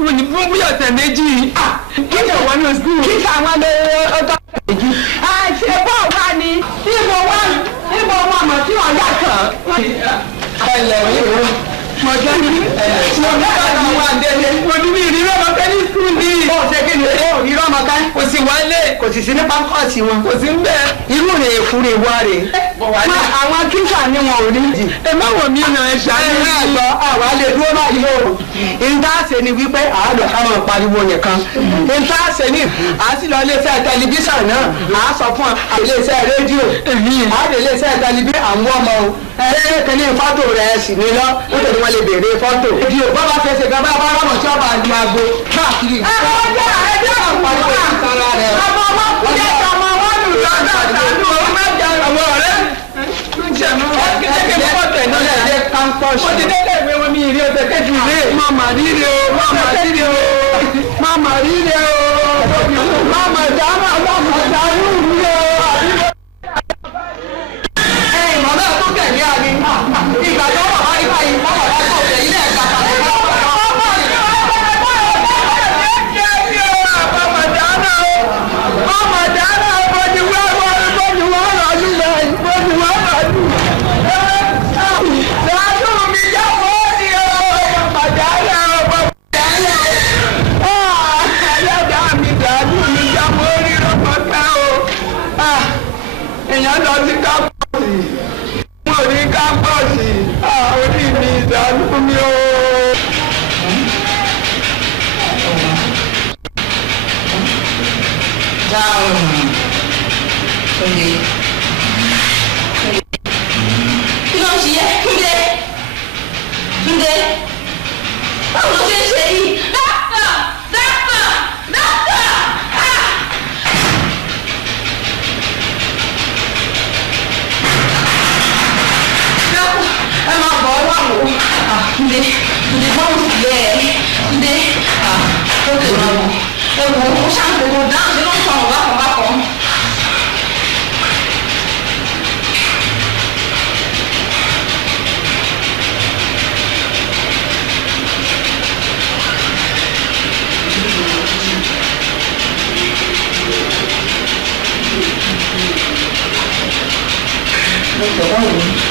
school ní fún bóyá ọ̀sẹ̀ méjì. Kíkà wọn ní school. Kíkà wọn lé ọjọ́ méjì. Ṣé bọ́ọ̀ wá ní níbo wọn mọ̀ tí wọ́n yà kàn. Ẹlẹ̀ yìí mo jẹ́ ní mo ní àwọn àdéhùn mo ní bí ìrírí ọmọ kẹ́ ní school ní. Ó ṣe kí ni ó ìrírí ọmọ kẹ́. Kò sí wálé. Kò sì sí ní pápákọ̀ọ̀sì wọn. Kò sí ń bẹ̀. Irú rẹ̀ èkúrè wá rè. Àwọn kíkà ni wọn ò rí. Ẹ má wọ̀ mí nà ẹ ṣàlẹ́ ẹ gbọ́ àwa lè dúró báyìí o. Ìtaàsẹ̀ ni wípé àádọ́ ká máa pariwo nìkan. Ìtaàsẹ̀ ni à á sì lọ iléeṣẹ́ tẹlifíṣàn náà à á sọ fún iléeṣẹ́ rédíò. Àádọ́ iléeṣẹ́ tẹlifíṣàn àwọn ọmọ o. Kìíní fọ́tò rẹ̀ sì ní lọ nítorí wọ́n lè béèrè fọ́tò. Rédíò bọ́lá fẹsẹ̀ gan bá rọ̀mọ̀ tí ọba àdúrà aago káàkiri. Mo ti délé ìwé wọn mi ìrí ọ̀sẹ̀ kejì ìwé. Mama rírì o, mama rírì o, mama rírì o, mama dáná mi o. Màmá ẹ̀ tó kẹ̀lé àní. Ìgbà tó wà wá ibà yìí, màmá ẹ̀ tó kẹ̀lé ilé ẹ̀ka pàtàkì. Mama dáná o, bójú wá lọ́dún bẹ́ẹ̀, bójú wá lọ́dún. Èèyàn lọ sí kápọ́ọ̀sì, mo ní kápọ́ọ̀sì, orí mi ìdánù mi o. Kí ló ń ṣe yẹ? Túndé, báwo ló ṣe ń ṣe yìí? Dókítà! Ẹ máa bọ̀ ọ́ wà wò. Túndé báwo sì yẹ ẹ? Túndé ó lè máa wò. Ẹ wò ó ṣàǹgbòrò dáhùn sí ló ń sọ̀rọ̀ bákan. Thank you.